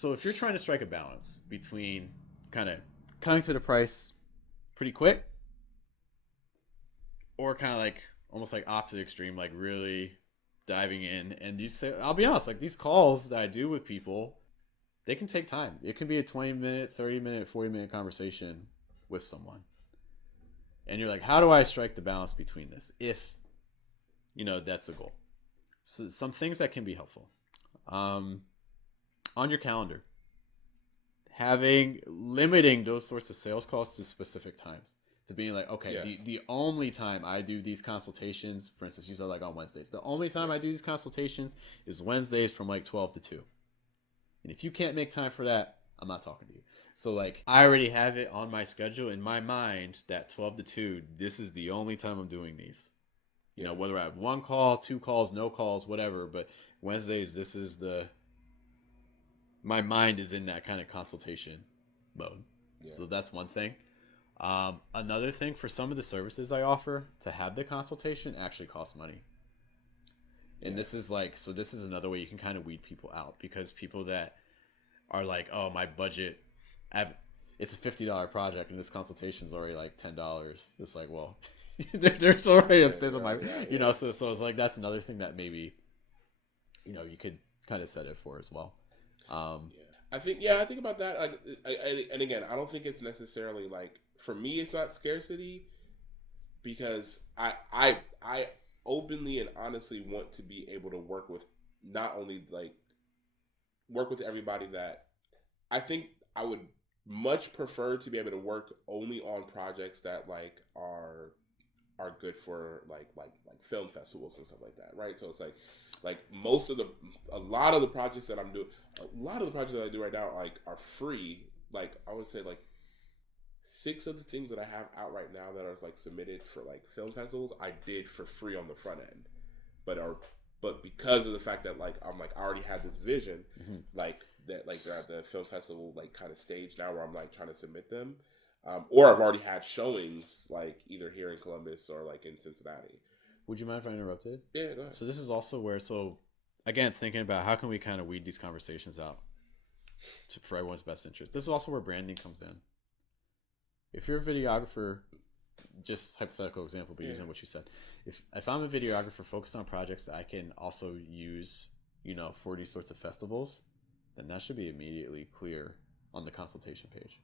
So if you're trying to strike a balance between kind of cutting to the price pretty quick, or kind of like almost like opposite extreme, like really diving in, and I'll be honest, like these calls that I do with people, they can take time. It can be a 20-minute, 30-minute, 40-minute conversation with someone. And you're like, how do I strike the balance between this? If, that's the goal. So some things that can be helpful. On your calendar, limiting those sorts of sales calls to specific times. To being like, okay, Yeah. the only time I do these consultations, for instance, you said like on Wednesdays, the only time Yeah. I do these consultations is Wednesdays from like 12 to 2. And if you can't make time for that, I'm not talking to you. So like I already have it on my schedule in my mind that 12 to 2, this is the only time I'm doing these. Yeah. Whether I have one call, two calls, no calls, whatever, but Wednesdays, this is my mind is in that kind of consultation mode. Yeah. So that's one thing. Another thing, for some of the services I offer, to have the consultation actually costs money. And Yeah. this is another way you can kind of weed people out, because people that are like, oh, my budget, it's a $50 project and this consultation is already like $10. It's like, well, there's already a Yeah. fifth You of my, already got, yeah. so it's like that's another thing that maybe you could kind of set it for as well. Um, Yeah. I think about that. Like, and again, I don't think it's necessarily like for me. It's not scarcity because I openly and honestly want to be able to work with not only like work with everybody that I think I would much prefer to be able to work only on projects that are good for like film festivals and stuff like that, right? So it's like most of the a lot of the projects that I'm doing, a lot of the projects that I do right now like are free. Like I would say like six of the things that I have out right now that are like submitted for like film festivals, I did for free on the front end, but are but because of the fact that like I'm like I already had this vision, mhm. like that like they're at the film festival like kind of stage now where I'm like trying to submit them, or I've already had showings like either here in Columbus or like in Cincinnati. Would you mind if I interrupted? Yeah, go ahead. So this is also where, so again, thinking about how can we kind of weed these conversations out for everyone's best interest. This is also where branding comes in. If you're a videographer, just hypothetical example, but Yeah, using what you said, if I'm a videographer focused on projects that I can also use, for these sorts of festivals, then that should be immediately clear on the consultation page.